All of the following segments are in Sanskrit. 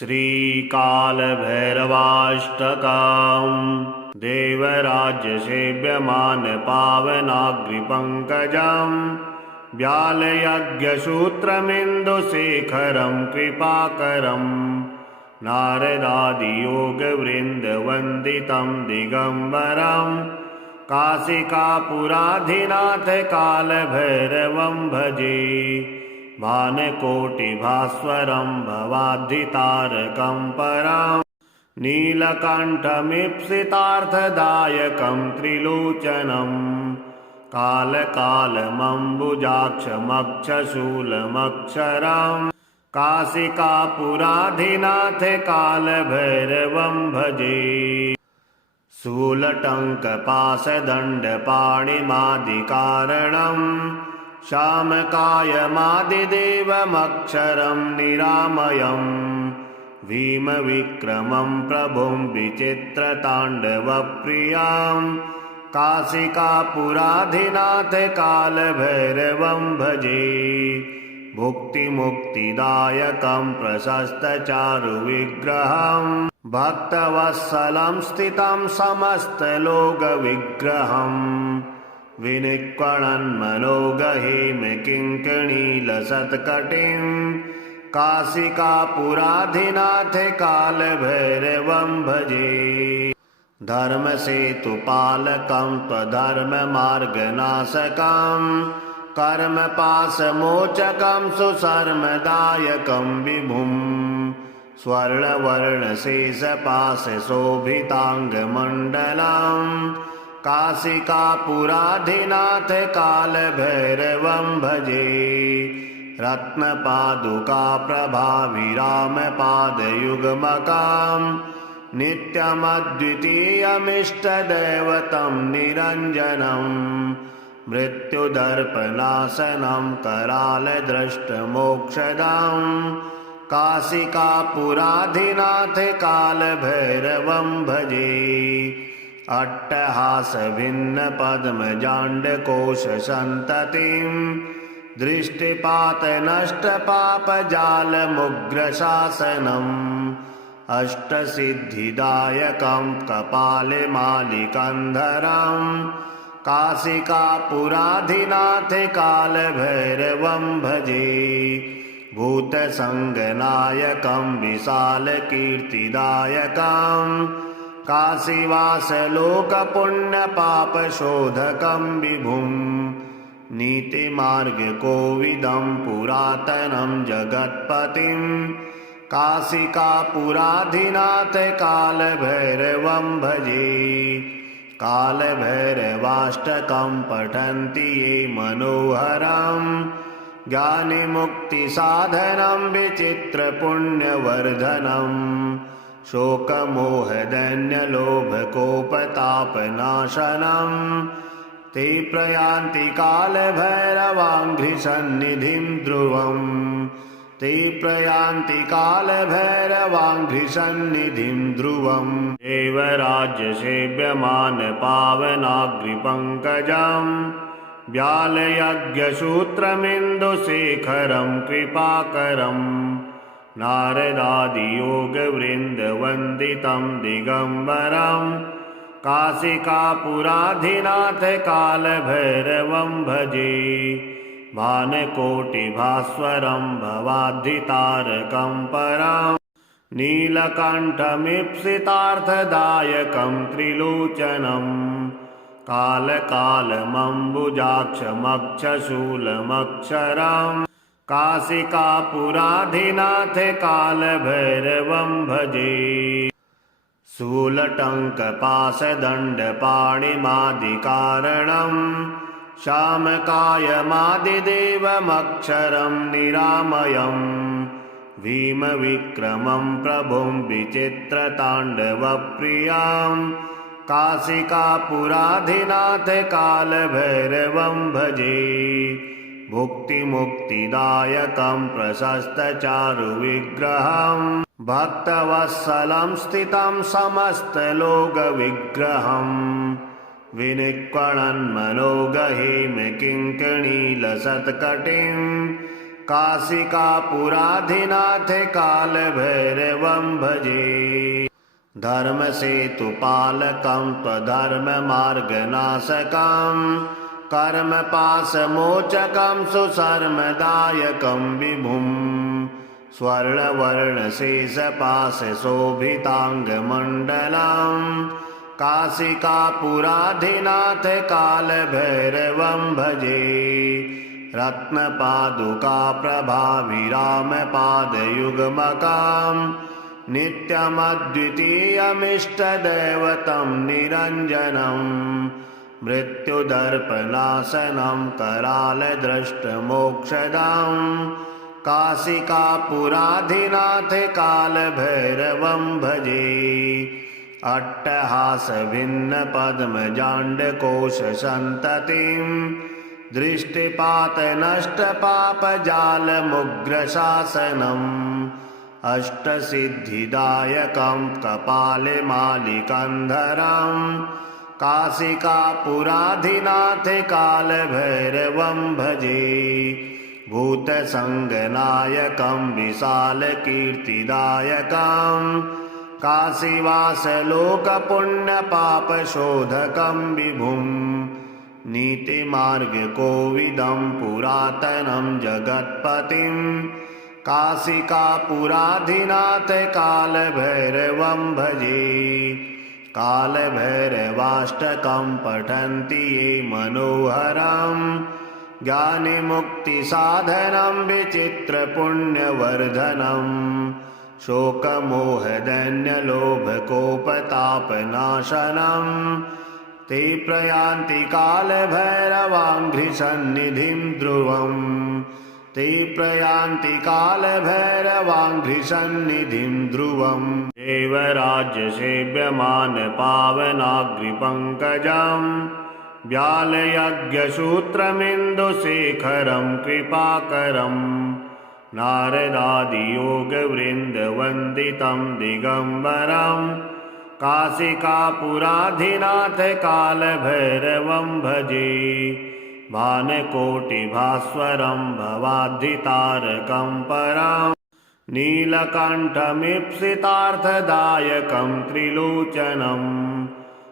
श्रीकालभैरवाष्टकम् देवराज्यसेव्यमानपावनाग्रिपङ्कजम् व्यालयज्ञसूत्रमिन्दुशेखरं कृपाकरं नारदादियोगवृन्दवन्दितं दिगम्बरं काशिकापुराधिनाथ कालभैरवं भजे भानकोटिभास्वरं भवाद्धितारकं परं नीलकण्ठमीप्सितार्थदायकं त्रिलोचनं कालकालमम्बुजाक्षमक्षशूलमक्षरं काशिकापुराधिनाथ कालभैरवं भजे शूलटङ्कपाशदण्डपाणिमादिकारणं शामकायमादिदेवमक्षरं निरामयं भीमविक्रमं प्रभुं विचित्रताण्डवप्रियां काशिकापुराधिनाथ कालभैरवं भजे भुक्तिमुक्तिदायकं प्रशस्तचारुविग्रहं भक्तवत्सलं स्थितं समस्तलोकविग्रहम् विनिक्वणन्मनोगहीम किङ्किणीलसत्कटिं काशिकापुराधिनाथ कालभैरवं भजे धर्मसेतुपालकं त्वधर्ममार्गनाशकं कर्मपाशमोचकं सुशर्मदायकं विभुं स्वर्णवर्णशेषपाशशोभिताङ्गमण्डलं काशिकापुराधिनाथ कालभैरवं भजे रत्नपादुकाप्रभाविरामपादयुग्मकां नित्यमद्वितीयमिष्टदैवतं निरञ्जनं मृत्युदर्पनाशनं करालद्रष्टमोक्षदं काशिकापुराधिनाथ कालभैरवं भजे अट्टहासभिन्नपद्मजाण्डकोशसन्ततिं दृष्टिपातनष्टपापजालमुग्रशासनम् अष्टसिद्धिदायकं कपालमालिकन्धरं काशिकापुराधिनाथ कालभैरवं भजे भूतसङ्गनायकं विशालकीर्तिदायकं काशीवासलोकपुण्यपापशोधकं विभुं नीतिमार्गकोविदं पुरातनं जगत्पतिं काशिकापुराधिनाथ कालभैरवं भजे कालभैरवाष्टकं पठन्ति ये मनोहरं ज्ञानिमुक्तिसाधनं विचित्रपुण्यवर्धनं शोकमोहदैन्यलोभकोपतापनाशनं ते प्रयान्ति कालभैरवाङ्घ्रिसन्निधिं ध्रुवम् ते प्रयान्ति कालभैरवाङ्घ्रिसन्निधिं ध्रुवम् देवराज्यसेव्यमानपावनाग्रिपङ्कजं व्यालयज्ञसूत्रमिन्दुशेखरं कृपाकरं नारदादियोगवृन्दवन्दितं दिगम्बरं काशिकापुराधिनाथ कालभैरवं भजे भानकोटिभास्वरं भवाद्धितारकं परं नीलकण्ठमीप्सितार्थदायकं त्रिलोचनं कालकालमम्बुजाक्षमक्षशूलमक्षरं काशिकापुराधिनाथ कालभैरवं भजे शूलटङ्कपाशदण्डपाणिमादिकारणं शामकायमादिदेवमक्षरं निरामयं भीमविक्रमं प्रभुं विचित्रताण्डवप्रियां काशिकापुराधिनाथ कालभैरवं भजे भुक्तिमुक्तिदायकं प्रशस्तचारुविग्रहं भक्तवत्सलं स्थितं समस्तलोकविग्रहम् विनिक्वणन्मनोगहीम किङ्किणीलसत्कटिं काशिकापुराधिनाथ कालभैरवं भजे। धर्मसेतुपालकं त्वधर्ममार्गनाशकं कर्मपाशमोचकं सुशर्मदायकं विभुं। स्वर्णवर्णशेषपाशशोभिताङ्गमण्डलं काशिकापुराधिनाथ कालभैरवं भजे। रत्नपादुकाप्रभाविरामपादयुग्मकं नित्यमद्वितीयमिष्टदैवतं निरञ्जनं। मृत्युदर्पनाशनं करालदृष्टमोक्षदं काशिकापुराधिनाथ कालभैरवं भजे। अट्टहासभिन्नपद्मजाण्डकोशसन्ततिं दृष्टिपातनष्टपापजालमुग्रशासनम्। अष्टसिद्धिदायकं कपालमालिकन्धरं काशिकापुराधिनाथ कालभैरवं भजे। भूतसङ्गनायकं विशालकीर्तिदायकं काशीवासलोकपुण्यपापशोधकं विभुं। नीतिमार्गकोविदं पुरातनं जगत्पतिं काशिकापुराधिनाथ कालभैरवं भजे। कालभैरवाष्टकं पठन्ति ये मनोहरं ज्ञानिमुक्तिसाधनं विचित्रपुण्यवर्धनं। शोकमोहदैन्यलोभकोपतापनाशनं ते प्रयान्ति कालभैरवाङ्घ्रिसन्निधिं ध्रुवम्। ते प्रयान्ति कालभैरवाङ्घ्रिसन्निधिं ध्रुवम्। देवराज्यसेव्यमानपावनाग्रिपङ्कजं व्यालयज्ञसूत्रमिन्दुशेखरं कृपाकरं। नारदादियोगवृन्दवन्दितं दिगम्बरं काशिकापुराधिनाथ कालभैरवं भजे। भानकोटिभास्वरं भवाद्धितारकं परं नीलकण्ठमीप्सितार्थदायकं त्रिलोचनं।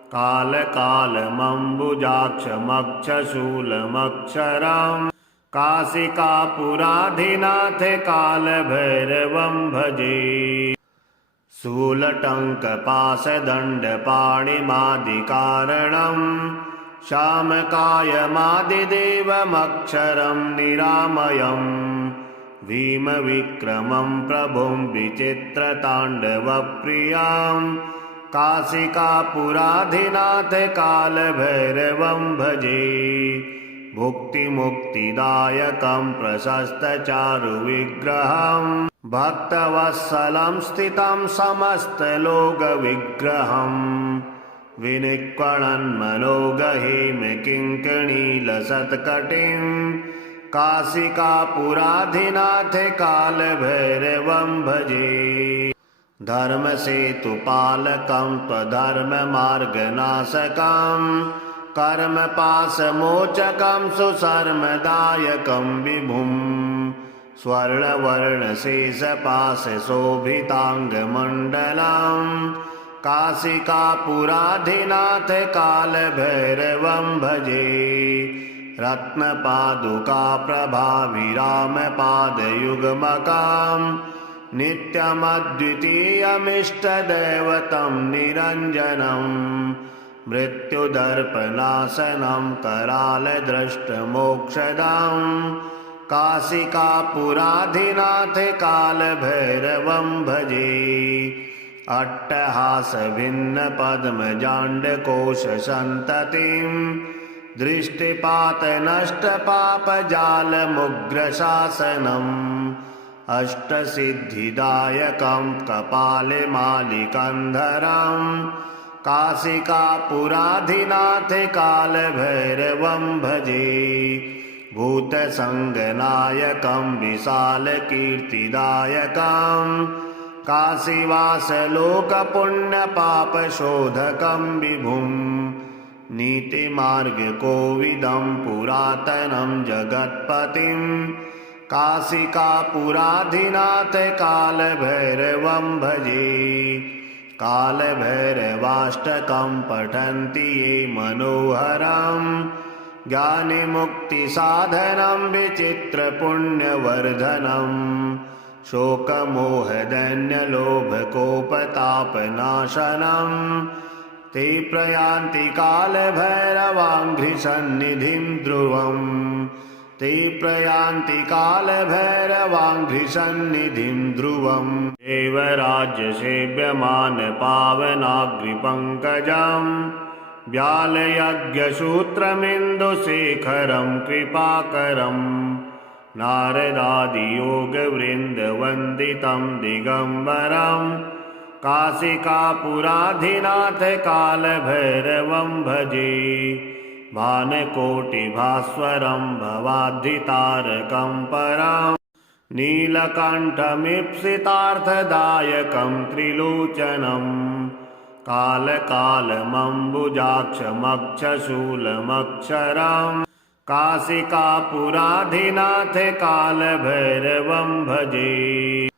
कालकालमम्बुजाक्षमक्षशूलमक्षरं काशिकापुराधिनाथ कालभैरवं भजे। शूलटङ्कपाशदण्डपाणिमादिकारणं शामकायमादिदेवमक्षरं निरामयं। भीमविक्रमं प्रभुं विचित्रताण्डवप्रियं काशिकापुराधिनाथ कालभैरवं भजे। भुक्तिमुक्तिदायकं प्रशस्तचारुविग्रहं भक्तवत्सलं स्थितं समस्तलोकविग्रहं। विनिक्वणन्मनोगहीं किङ्किणीलसत्कटिं काशिकापुराधिनाथ कालभैरवं भजे। धर्मसेतुपालकं त्वधर्ममार्गनाशकं कर्मपाशमोचकं सुशर्मदायकं विभुं। स्वर्णवर्णशेषपाशशोभिताङ्गमण्डलं काशिकापुराधिनाथ कालभैरवं भजे। रत्नपादुकाप्रभाविरामपादयुग्मकं नित्यमद्वितीयमिष्टदैवतं निरञ्जनं। मृत्युदर्पनाशनं करालदृष्टमोक्षदं काशिकापुराधिनाथ कालभैरवं भजे। अट्टहासभिन्नपद्मजाण्डकोशसन्ततिं दृष्टिपातनष्टपापजालमुग्रशासनम्। अष्टसिद्धिदायकं कपालमालिकन्धरं काशिकापुराधिनाथ कालभैरवं भजे। भूतसङ्गनायकं विशालकीर्तिदायकं काशीवासलोकपुण्यपापशोधकं विभुं। नीतिमार्गकोविदं पुरातनं जगत्पतिं काशिकापुराधिनाथ कालभैरवं भजे। कालभैरवाष्टकं पठन्ति ये मनोहरं ज्ञानमुक्तिसाधनं विचित्रपुण्यवर्धनम्। शोकमोहदैन्यलोभकोपतापनाशनं ते प्रयान्ति कालभैरवाङ्घ्रिसन्निधिं ध्रुवम्। ते प्रयान्ति कालभैरवाङ्घ्रिसन्निधिं ध्रुवम्। देवराज्यसेव्यमानपावनाग्रिपङ्कजं व्यालयज्ञसूत्रमिन्दुशेखरं कृपाकरम्। नारदादियोगवृन्दवन्दितं दिगम्बरं काशिकापुराधिनाथ कालभैरवं भजे। भानकोटिभास्वरं भवाद्धितारकं परं नीलकण्ठमीप्सितार्थदायकं त्रिलोचनं। कालकालमम्बुजाक्षमक्षशूलमक्षरं काशिकापुराधिनाथ कालभैरवं भजे।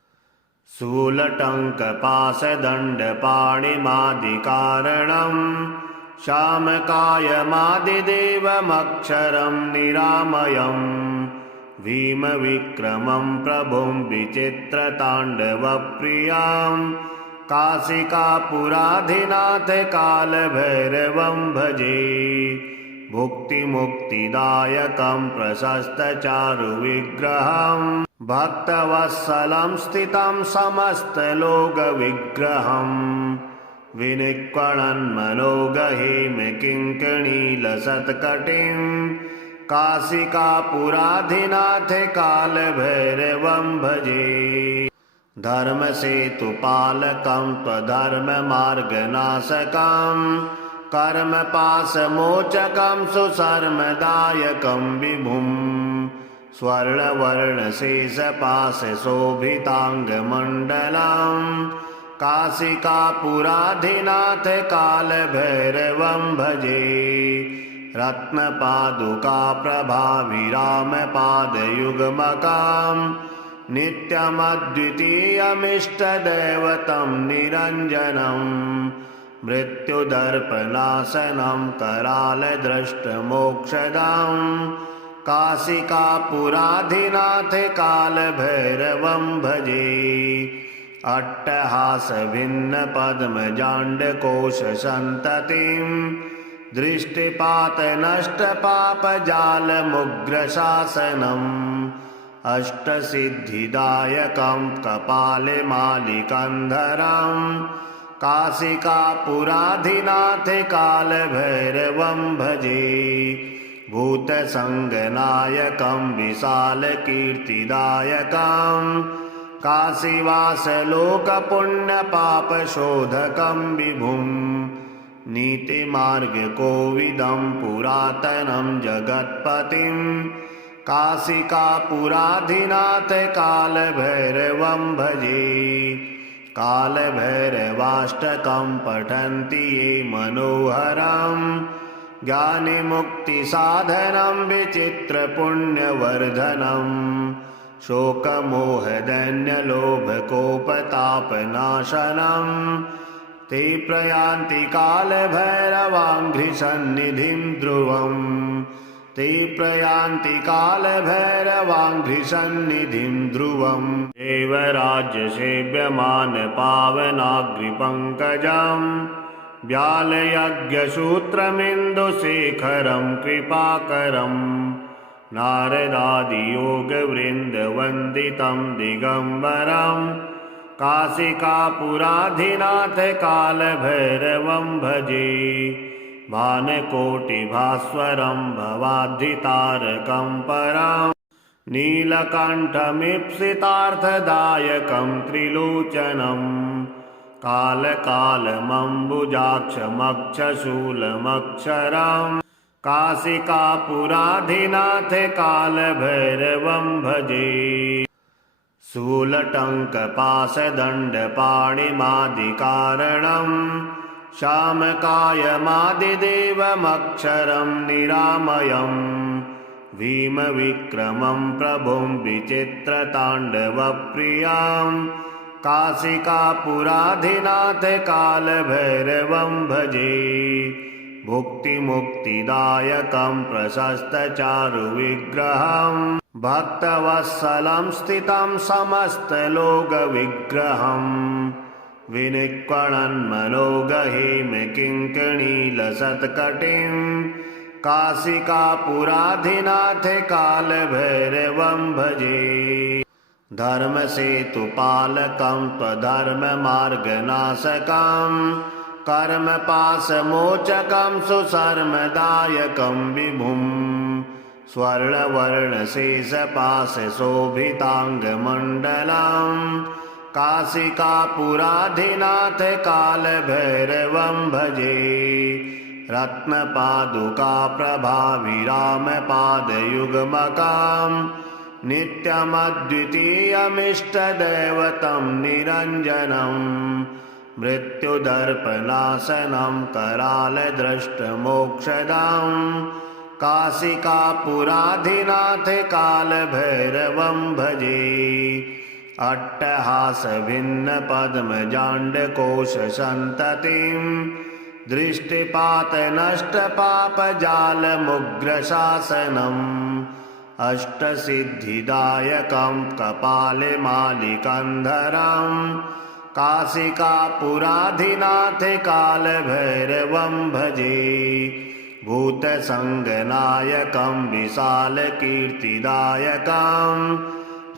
शूलटङ्कपाशदण्डपाणिमादिकारणं शामकायमादिदेवमक्षरं निरामयम्। भीमविक्रमं प्रभुं विचित्रताण्डवप्रियां काशिकापुराधिनाथ कालभैरवं भजे। भुक्तिमुक्तिदायकं प्रशस्तचारुविग्रहं भक्तवत्सलं स्थितं समस्तलोकविग्रहं। विनिक्वणन्मनोगहिमकिङ्किणीलसत्कटिं काशिकापुराधिनाथ कालभैरवं भजे। धर्मसेतुपालकं त्वधर्ममार्गनाशकं कर्मपाशमोचकं सुशर्मदायकं विभुं। स्वर्णवर्णशेषपाशशोभिताङ्गमण्डलं काशिकापुराधिनाथ कालभैरवं भजे। रत्नपादुकाप्रभाविरामपादयुग्मकं नित्यमद्वितीयमिष्टदैवतं निरञ्जनं। मृत्युदर्पनाशनं करालदृष्टमोक्षदं काशिकापुराधिनाथ कालभैरवं भजे। अट्टहासभिन्नपद्मजाण्डकोशसन्ततिं दृष्टिपातनष्टपापजालमुग्रशासनम्। अष्टसिद्धिदायकं कपालमालिकन्धरं काशिकापुराधिनाथ कालभैरवं भजे। भूतसङ्गनायकं विशालकीर्तिदायकं काशीवासलोकपुण्यपापशोधकं विभुं। नीतिमार्गकोविदं पुरातनं जगत्पतिं काशिकापुराधिनाथ कालभैरवं भजे। कालभैरवाष्टकं पठन्ति ये मनोहरं ज्ञानमुक्तिसाधनं विचित्रपुण्यवर्धनम्। शोकमोहदैन्यलोभकोपतापनाशनं ते प्रयान्ति कालभैरवाङ्घ्रिसन्निधिं ध्रुवम्। ते प्रयान्ति कालभैरवाङ्घ्रिसन्निधिं ध्रुवम्। देवराज्यसेव्यमानपावनाग्रिपङ्कजं व्यालयज्ञसूत्रमिन्दुशेखरं कृपाकरं। नारदादियोगवृन्दवन्दितं दिगम्बरं काशिकापुराधिनाथ कालभैरवं भजे। भानकोटिभास्वरं भवाद्धितारकं परं नीलकण्ठमीप्सितार्थदायकं त्रिलोचनं। कालकालमम्बुजाक्षमक्षशूलमक्षरं काशिकापुराधिनाथ कालभैरवं भजे। शूलटङ्कपाशदण्डपाणिमादिकारणं शामकायमादिदेवमक्षरं निरामयम्। भीमविक्रमं प्रभुं विचित्रताण्डवप्रियां काशिकापुराधिनाथ कालभैरवं भजे। भुक्तिमुक्तिदायकं प्रशस्तचारुविग्रहं भक्तवत्सलं स्थितं समस्तलोकविग्रहम् विनिक्वणन्मनोगहिं किङ्किणीलसत्कटिं काशिकापुराधिनाथ कालभैरवं भजे। धर्मसेतुपालकं त्वधर्ममार्गनाशकं कर्मपाशमोचकं सुशर्मदायकं विभुं स्वर्णवर्णशेषपाशशोभिताङ्गमण्डलं काशिकापुराधिनाथ कालभैरवं भजे। रत्नपादुकाप्रभाविरामपादयुग्मकां नित्यमद्वितीयमिष्टदैवतं निरञ्जनं मृत्युदर्पनाशनं करालद्रष्टमोक्षदां काशिकापुराधिनाथ कालभैरवं भजे। अट्टहासभिन्नपद्मजाण्डकोशसन्ततिं दृष्टिपातनष्टपापजालमुग्रशासनम् अष्टसिद्धिदायकं कपालमालिकन्धरं काशिकापुराधिनाथ कालभैरवं भजे। भूतसङ्गनायकं विशालकीर्तिदायकं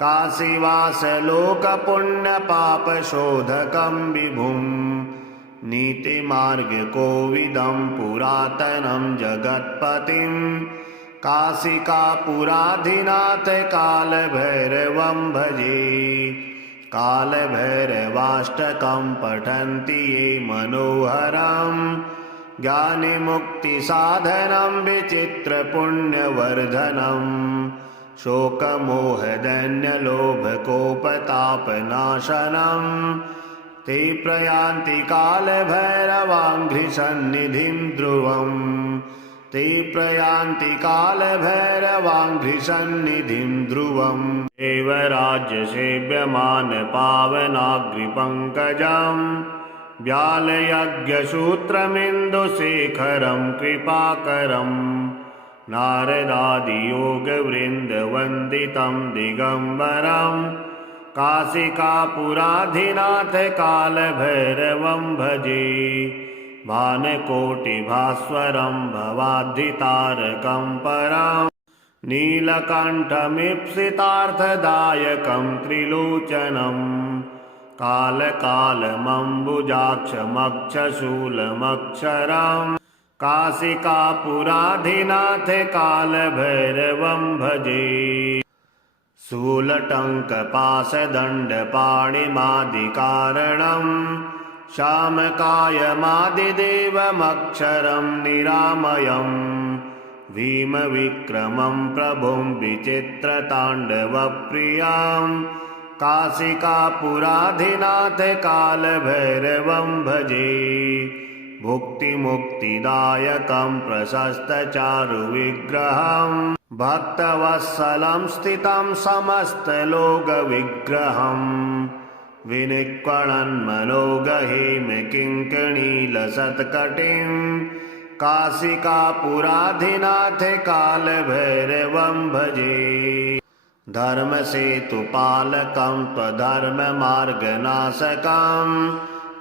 काशीवासलोकपुण्यपापशोधकं विभुं नीतिमार्गकोविदं पुरातनं जगत्पतिं काशिकापुराधिनाथ कालभैरवं भजे। कालभैरवाष्टकं पठन्ति ये मनोहरं ज्ञानिमुक्तिसाधनं विचित्रपुण्यवर्धनं शोकमोहदैन्यलोभकोपतापनाशनं ते प्रयान्ति कालभैरवाङ्घ्रिसन्निधिं ध्रुवम् ते प्रयान्ति कालभैरवाङ्घ्रिसन्निधिं ध्रुवम् देवराज्यसेव्यमानपावनाग्रिपङ्कजं व्यालयज्ञसूत्रमिन्दुशेखरं कृपाकरं नारदादियोगवृन्दवन्दितं दिगम्बरं काशिकापुराधिनाथ कालभैरवं भजे। भानकोटिभास्वरं भवाद्धितारकं परं नीलकण्ठमीप्सितार्थदायकं त्रिलोचनं कालकालमम्बुजाक्षमक्षशूलमक्षरं काशिकापुराधिनाथ कालभैरवं भजे। शूलटङ्कपाशदण्डपाणिमादिकारणं श्यामकायमादिदेवमक्षरं निरामयं भीमविक्रमं प्रभुं विचित्रताण्डवप्रियां काशिकापुराधिनाथ कालभैरवं भजे। भुक्तिमुक्तिदायकं प्रशस्तचारुविग्रहं भक्तवत्सलं स्थितं समस्तलोकविग्रहम् विनिक्वणन्मनोगहिं किङ्किणीलसत्कटिं काशिकापुराधिनाथ कालभैरवं भजे। धर्मसेतुपालकं त्वधर्ममार्गनाशकं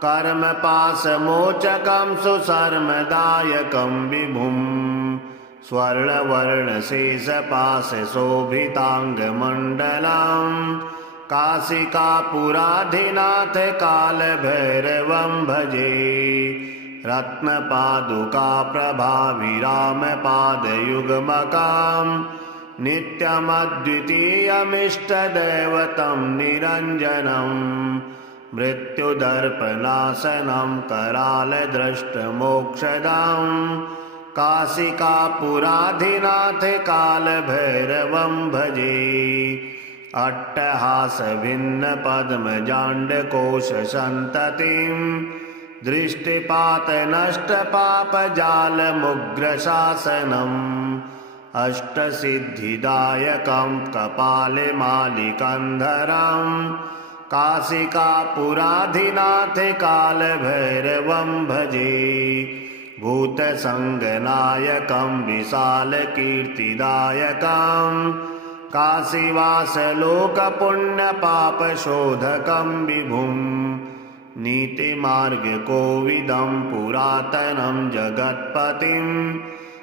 कर्मपाशमोचकं सुशर्मदायकं विभुं स्वर्णवर्णशेषपाशशोभिताङ्गमण्डलं काशिकापुराधिनाथ कालभैरवं भजे। रत्नपादुकाप्रभाविरामपादयुग्मकां नित्यमद्वितीयमिष्टदैवतं निरञ्जनं मृत्युदर्पनाशनं करालद्रष्टमोक्षदां काशिकापुराधिनाथ कालभैरवं भजे। अट्टहासभिन्नपद्मजाण्डकोशसन्ततिं दृष्टिपातनष्टपापजालमुग्रशासनं अष्टसिद्धिदायकं कपालिमालिकन्धरं काशिकापुराधिनाथ कालभैरवं भजे। भूतसङ्गनायकं विशालकीर्तिदायकं काशीवासलोकपुण्यपापशोधकं विभुं। नीतिमार्गकोविदं पुरातनं जगत्पतिं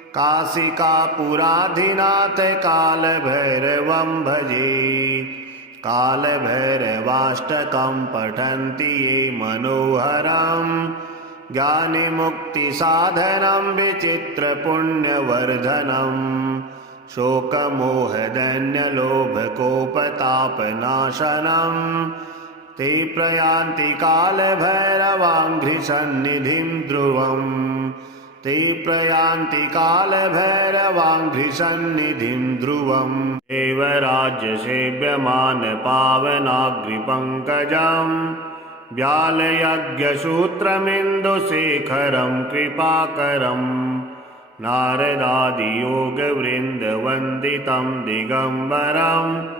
काशिकापुराधिनाथ कालभैरवं भजे। कालभैरवाष्टकं पठन्ति ये मनोहरं ज्ञानमुक्तिसाधनं विचित्रपुण्यवर्धनं। शोकमोहदैन्यलोभकोपतापनाशनं ते प्रयान्ति कालभैरवाङ्घ्रिसन्निधिं ध्रुवम्। ते प्रयान्ति कालभैरवाङ्घ्रिसन्निधिं ध्रुवम्। देवराज्यसेव्यमानपावनाग्रिपङ्कजं व्यालयज्ञसूत्रमिन्दुशेखरं कृपाकरं। नारदादियोगवृन्दवन्दितं दिगम्बरं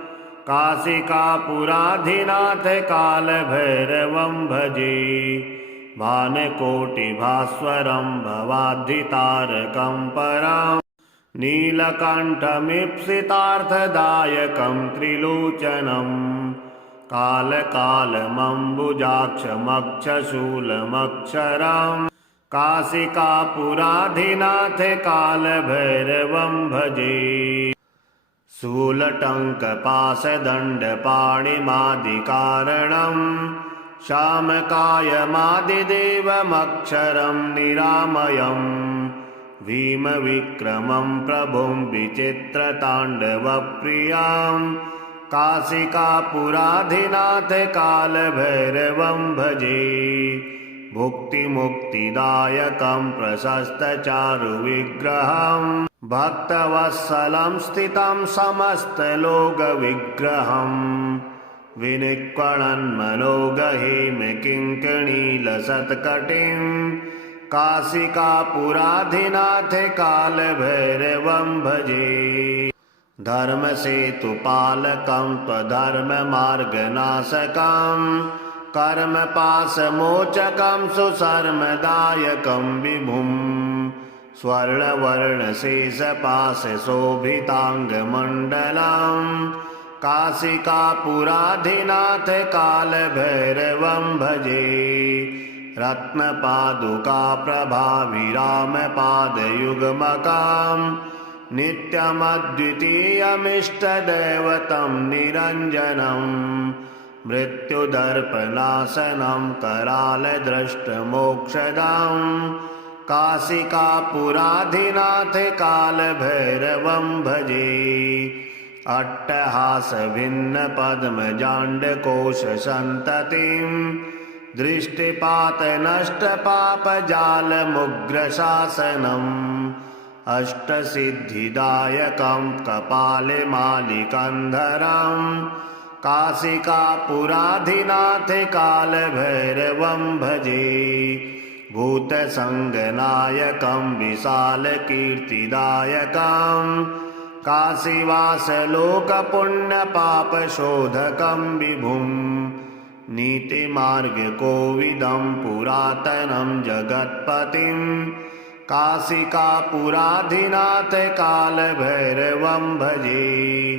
काशिकापुराधिनाथ कालभैरवं भजे। भानकोटिभास्वरं भवाद्धितारकं परं नीलकण्ठमीप्सितार्थदायकं त्रिलोचनं। कालकालमम्बुजाक्षमक्षशूलमक्षरं काशिकापुराधिनाथ कालभैरवं भजे। शूलटङ्कपाशदण्डपाणिमादिकारणं शामकायमादिदेवमक्षरं निरामयं। भीमविक्रमं प्रभुं विचित्रताण्डवप्रियां काशिकापुराधिनाथ कालभैरवं भजे। भुक्तिमुक्तिदायकं प्रशस्तचारुविग्रहं भक्तवत्सलं स्थितं समस्तलोकविग्रहं। विनिक्वणन्मनोगहेमकिङ्कणीलसत्कटिं काशिकापुराधिनाथ कालभैरवं भजे। धर्मसेतुपालकं त्वधर्ममार्गनाशकं कर्मपाशमोचकं सुशर्मदायकं विभुं। स्वर्णवर्णशेषपाशशोभिताङ्गमण्डलं काशिकापुराधिनाथ कालभैरवं भजे। रत्नपादुकाप्रभाभिरामपादयुग्मकां नित्यमद्वितीयमिष्टदैवतं निरञ्जनं। मृत्युदर्पनाशनं करालदृष्टमोक्षदं काशिकापुराधिनाथ कालभैरवं भजे। अट्टहासभिन्नपद्मजाण्डकोशसन्ततिं दृष्टिपातनष्टपापजालमुग्रशासनम्। अष्टसिद्धिदायकं कपालिमालिकन्धरं काशिकापुराधिनाथ कालभैरवं भजे। भूतसङ्गनायकं विशालकीर्तिदायकं काशीवासलोकपुण्यपापशोधकं विभुं। नीतिमार्गकोविदं पुरातनं जगत्पतिं काशिकापुराधिनाथ कालभैरवं भजे।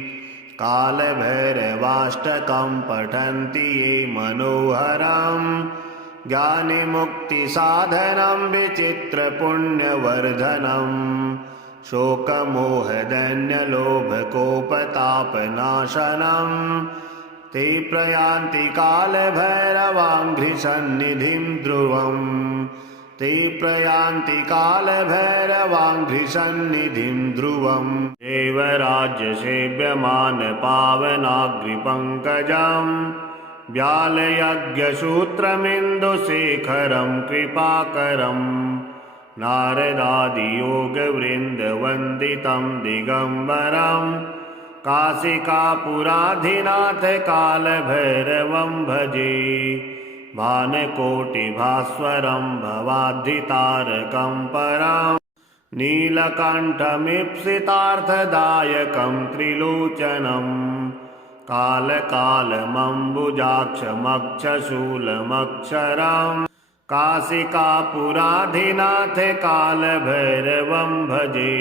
कालभैरवाष्टकं पठन्ति ये मनोहरं ज्ञानमुक्तिसाधनं विचित्रपुण्यवर्धनं। शोकमोहदैन्यलोभकोपतापनाशनं ते प्रयान्ति कालभैरवाङ्घ्रिसन्निधिं ध्रुवम्। ते प्रयान्ति कालभैरवाङ्घ्रिसन्निधिं ध्रुवम्। देवराज्यसेव्यमानपावनाग्रिपङ्कजं व्यालयज्ञसूत्रमिन्दुशेखरं कृपाकरं। नारदादियोगवृन्दवन्दितं दिगम्बरं काशिकापुराधिनाथ कालभैरवं भजे। भानकोटिभास्वरं भवाद्धितारकं परं नीलकण्ठमीप्सितार्थदायकं त्रिलोचनम् कालकालमम्बुजाक्षमक्षशूलमक्षरम् काशिकापुराधिनाथ कालभैरवं भजे।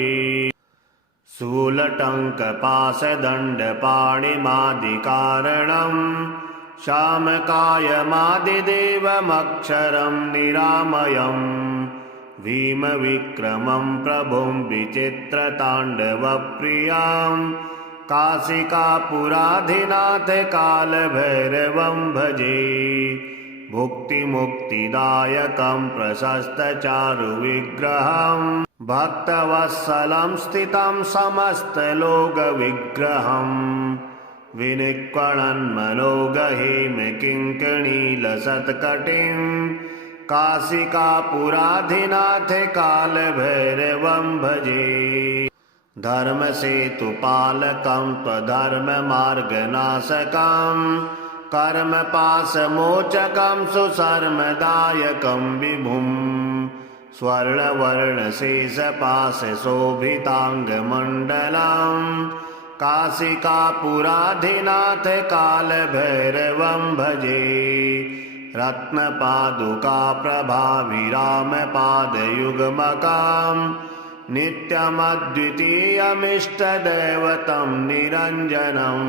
शूलटङ्कपाशदण्डपाणिमादिकारणम् शामकायमादिदेवमक्षरं निरामयम् भीमविक्रमं प्रभुं विचित्रताण्डवप्रियां काशिकापुराधिनाथ कालभैरवं भजे। भुक्तिमुक्तिदायकं प्रशस्तचारुविग्रहं भक्तवत्सलं स्थितं समस्तलोकविग्रहं विनिक्वणन्मनोगहिमकिङ्कणीलसत्कटिं काशिकापुराधिनाथ कालभैरवं भजे। धर्मसेतुपालकं त्वधर्ममार्गनाशकं कर्मपाशमोचकं सुशर्मदायकं विभुं स्वर्णवर्णशेषपाशशोभिताङ्गमण्डलं काशिकापुराधिनाथ कालभैरवं भजे। रत्नपादुकाप्रभाविरामपादयुग्मकां नित्यमद्वितीयमिष्टदैवतं निरञ्जनं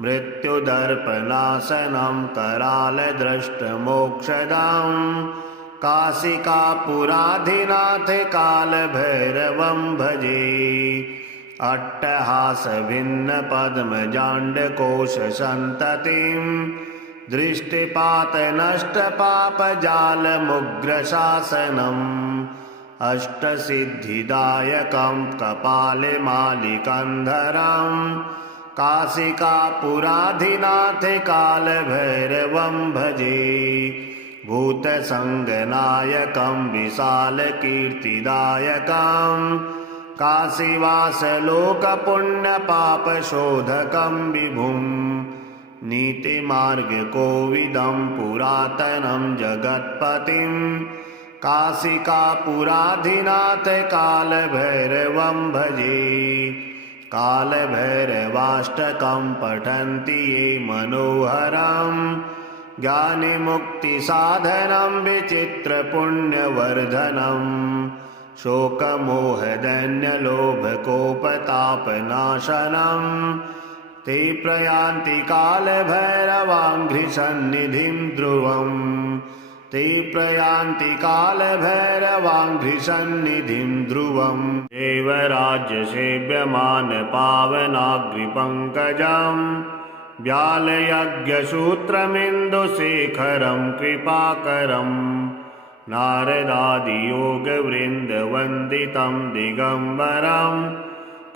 मृत्युदर्पनाशनं करालदृष्टमोक्षदं काशिकापुराधिनाथ कालभैरवं भजे। अट्टहासभिन्नपद्मजाण्डकोशसन्ततिं दृष्टिपातनष्टपापजालमुग्रशासनम् अष्टसिद्धिदायकं कपालमालिकन्धरं काशिकापुराधिनाथ कालभैरवं भजे। भूतसङ्गनायकं विशालकीर्तिदायकं काशीवासलोकपुण्यपापशोधकं विभुं नीतिमार्गकोविदं पुरातनं जगत्पतिं काशिकापुराधिनाथ कालभैरवं भजे। कालभैरवाष्टकं पठन्ति ये मनोहरं ज्ञानमुक्तिसाधनं विचित्रपुण्यवर्धनं शोकमोहदैन्यलोभकोपतापनाशनं ते प्रयान्ति कालभैरवाङ्घ्रिसन्निधिं ध्रुवम् ते प्रयान्ति कालभैरवाङ्घ्रिसन्निधिं ध्रुवम्। देवराज्यसेव्यमानपावनाग्रिपङ्कजं व्यालयज्ञसूत्रमिन्दुशेखरं कृपाकरं नारदादियोगवृन्दवन्दितं दिगम्बरं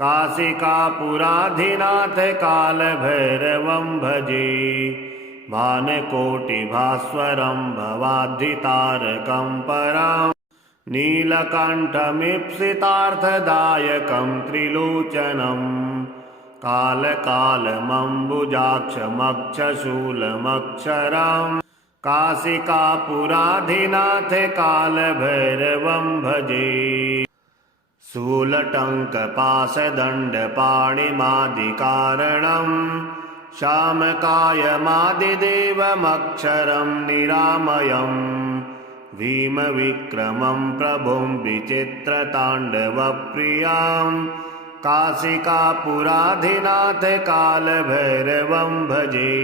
काशिकापुराधिनाथ कालभैरवं भजे। भानकोटिभास्वरं भवाद्धितारकं परं नीलकण्ठमीप्सितार्थदायकं त्रिलोचनं कालकालमम्बुजाक्षमक्षशूलमक्षरं काशिकापुराधिनाथ कालभैरवं भजे। शूलटङ्कपाशदण्डपाणिमादिकारणं शामकायमादिदेवमक्षरं निरामयं भीमविक्रमं प्रभुं विचित्रताण्डवप्रियां काशिकापुराधिनाथ कालभैरवं भजे।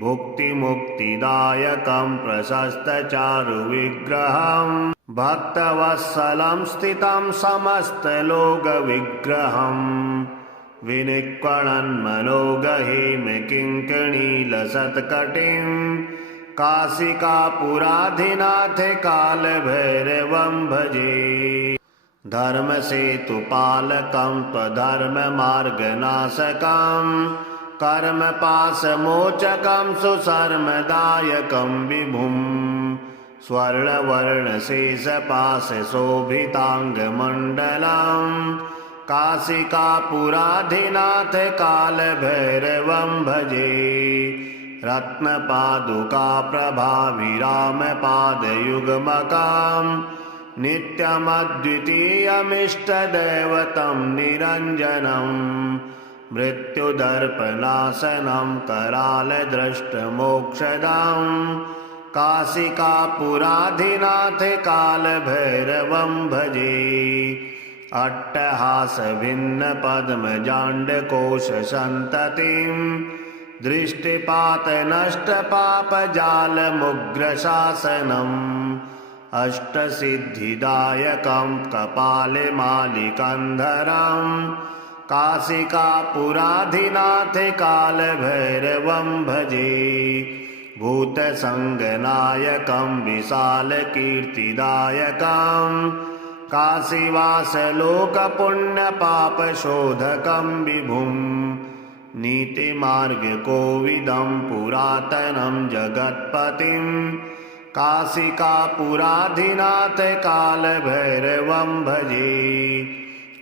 भुक्तिमुक्तिदायकं प्रशस्तचारुविग्रहं भक्तवत्सलं स्थितं समस्तलोकविग्रहं विनिक्वणन्मनोगहिमकिङ्कणीलसत्कटिं काशिकापुराधिनाथ कालभैरवं भजे। धर्मसेतुपालकं त्वधर्ममार्गनाशकं कर्मपाशमोचकं सुशर्मदायकं विभुं स्वर्णवर्णशेषपाशशोभिताङ्गमण्डलं काशिकापुराधिनाथ कालभैरवं भजे। रत्नपादुकाप्रभाविरामपादयुग्मकां नित्यमद्वितीयमिष्टदैवतं निरञ्जनं मृत्युदर्पनाशनं करालदृष्टमोक्षदां काशिकापुराधिनाथ कालभैरवं भजे अट्टहासभिन्नपद्मजाण्डकोशसन्ततिं दृष्टिपातनष्टपापजालमुग्रशासनम् अष्टसिद्धिदायकं कपालमालिकन्धरं काशिकापुराधिनाथ कालभैरवं भजे भूतसङ्गनायकं विशालकीर्तिदायकं काशीवासलोकपुण्यपापशोधकं विभुं नीतिमार्गकोविदं पुरातनं जगत्पतिं काशिकापुराधिनाथ कालभैरवं भजे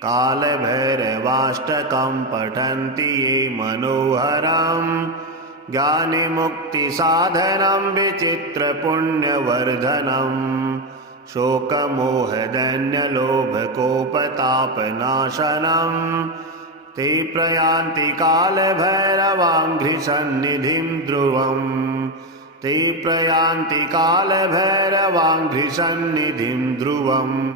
कालभैरवाष्टकं पठन्ति ये मनोहरं ज्ञानमुक्तिसाधनं विचित्रपुण्यवर्धनं शोकमोहदैन्यलोभकोपतापनाशनं ते प्रयान्ति कालभैरवाङ्घ्रिसन्निधिं ध्रुवम् ते प्रयान्ति कालभैरवाङ्घ्रिसन्निधिं ध्रुवम्।